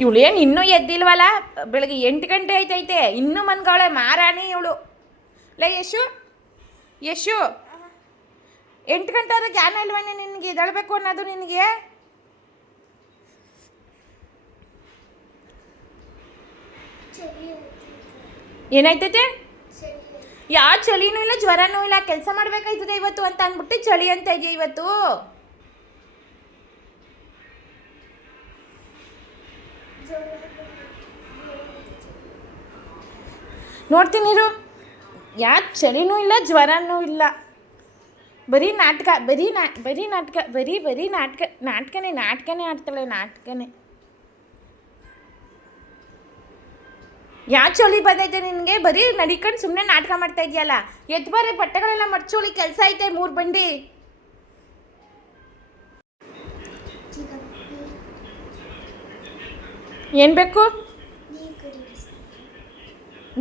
ಇವಳು ಏನು ಇನ್ನೂ ಎದ್ದಿಲ್ವಲ್ಲ, ಬೆಳಗ್ಗೆ 8 ಗಂಟೆ ಆಯ್ತೈತೆ, ಇನ್ನೂ ಮನ್ಗವಳೆ ಮಾರಾಣಿ ಇವಳು. ಲೇ ಯಶು, ಯಶು, 8 ಗಂಟೆ ಆದ್ರೆ ಜ್ಞಾನ ಇಲ್ವನೇ ನಿನಗೆ? ಎದಳ್ಬೇಕು ಅನ್ನೋದು ನಿನಗೆ? ಏನಾಯ್ತೈತೆ? ಯಾವ ಚಳಿನೂ ಇಲ್ಲ, ಜ್ವರನೂ ಇಲ್ಲ, ಕೆಲಸ ಮಾಡ್ಬೇಕಾಯ್ತದೆ ಇವತ್ತು ಅಂತ ಅಂದ್ಬಿಟ್ಟು ಚಳಿ ಅಂತ ಇದೆಯಾ ಇವತ್ತು? ನೋಡ್ತೀನಿರು, ಯಾ ಚಳಿನೂ ಇಲ್ಲ, ಜ್ವರನೂ ಇಲ್ಲ, ಬರೀ ನಾಟಕ, ಬರೀ ನಾಟಕ, ಬರೀ ನಾಟಕನೇ ಆಡ್ತಾಳೆ, ನಾಟಕನೇ. ಯಾ ಚಳಿ ಬಂದೈತೆ ನಿನಗೆ? ಬರೀ ನಡಿಕೊಂಡು ಸುಮ್ಮನೆ ನಾಟಕ ಮಾಡ್ತಾ ಇದೆಯಲ್ಲ. ಎದ್ದು ಬರೀ ಬಟ್ಟೆಗಳೆಲ್ಲ ಮಡ್ಚೋಳಿ, ಕೆಲಸ ಐತೆ 3 ಬಂಡಿ. ಏನು ಬೇಕು?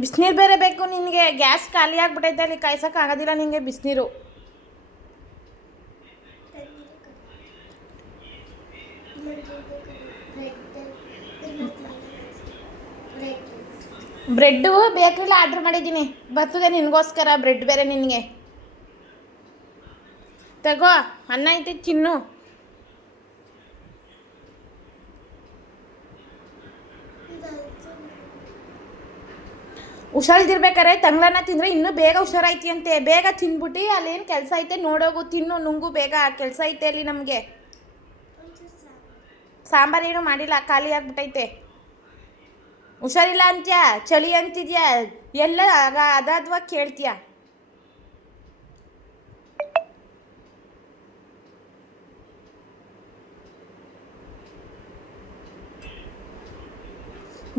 ಬಿಸಿನೀರು ಬೇರೆ ಬೇಕು ನಿನಗೆ? ಗ್ಯಾಸ್ ಖಾಲಿ ಆಗ್ಬಿಟ್ಟೈತೆ, ಅಲ್ಲಿ ಕಾಯ್ಸೋಕ್ಕಾಗೋದಿಲ್ಲ ನಿನಗೆ ಬಿಸಿನೀರು. ಬ್ರೆಡ್ಡು ಬೇಕ್ರಿಲ್ಲ ಆರ್ಡ್ರ್ ಮಾಡಿದ್ದೀನಿ, ಬರ್ತದೆ ನಿನಗೋಸ್ಕರ ಬ್ರೆಡ್ ಬೇರೆ ನಿನಗೆ. ತಗೋ, ಅನ್ನ ಐತಿ ತಿನ್ನು. ಹುಷಾರಿದ್ದಿರ್ಬೇಕಾರೆ ತಂಗ್ಳನ್ನ ತಿಂದರೆ ಇನ್ನೂ ಬೇಗ ಹುಷಾರೈತಿ ಅಂತೆ. ಬೇಗ ತಿಂದ್ಬಿಟ್ಟು ಅಲ್ಲೇನು ಕೆಲಸ ಐತೆ ನೋಡೋಗು, ತಿನ್ನು, ನುಂಗು ಬೇಗ, ಕೆಲಸ ಐತೆ ಅಲ್ಲಿ ನಮಗೆ. ಸಾಂಬಾರೇನು ಮಾಡಿಲ್ಲ, ಖಾಲಿ ಆಗ್ಬಿಟ್ಟೈತೆ. ಹುಷಾರಿಲ್ಲ ಅಂತ್ಯಾ, ಚಳಿ ಅಂತಿದ್ಯಾ, ಎಲ್ಲ ಅದಾದ್ವಾ ಕೇಳ್ತೀಯ?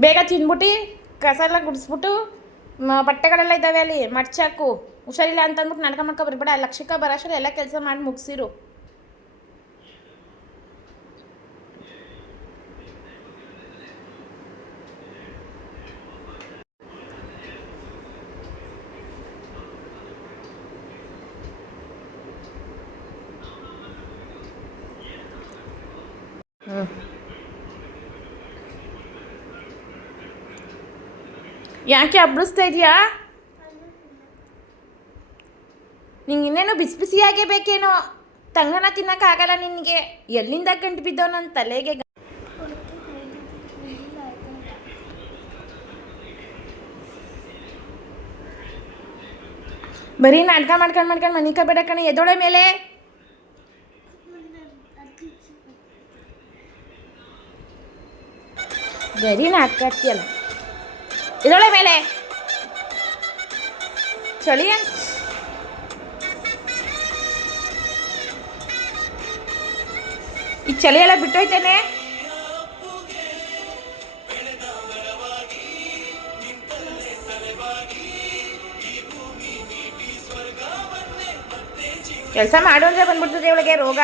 ಬೇಗ ತಿಂದ್ಬಿಟ್ಟು ಕಸ ಎಲ್ಲ ಗುಡಿಸ್ಬಿಟ್ಟು ಬಟ್ಟೆಗಳೆಲ್ಲ ಇದ್ದಾವೆ ಅಲ್ಲಿ ಮಡ್ಚಾಕು. ಹುಷಾರಿಲ್ಲ ಅಂತ ಅಂದ್ಬಿಟ್ಟು ನಾಟಕ ಮಾಡ್ಕೊ ಬರ್ಬೇಡ. ಲಕ್ಷಕ್ಕೆ ಬರೋಷ್ಟರಲ್ಲಿ ಎಲ್ಲ ಕೆಲಸ ಮಾಡಿ ಮುಗಿಸಿರು. ಯಾಕೆ ಹಬ್ಬಿಸ್ತಾ ಇದೆಯಾ? ನಿಂಗೆ ಇನ್ನೇನೋ ಬಿಸಿ ಬಿಸಿಯಾಗೇ ಬೇಕೇನೋ? ತಂಗನ ತಿನ್ನೋಕ್ಕಾಗಲ್ಲ ನಿನಗೆ. ಎಲ್ಲಿಂದ ಗಂಟು ಬಿದ್ದೋ ನನ್ನ ತಲೆಗೆ? ಬರೀ ನಾಟಕ ಮಾಡ್ಕೊಂಡು ಮನಿಕಬೇಡ ಕಣೆ, ಎದೊಳೆ ಮೇಲೆ. ಬರೀ ನಾಟಕ ಆಗ್ತೀಯಲ್ಲ, ಇದೊಳೆ ಮೇಲೆ. ಚಳಿ ಈ ಚಳಿ ಎಲ್ಲ ಬಿಟ್ಟೋಯ್ತೇನೆ. ಕೆಲಸ ಮಾಡು ಅಂದ್ರೆ ಬಂದ್ಬಿಡ್ತದೆ ಇವಳಿಗೆ ರೋಗ.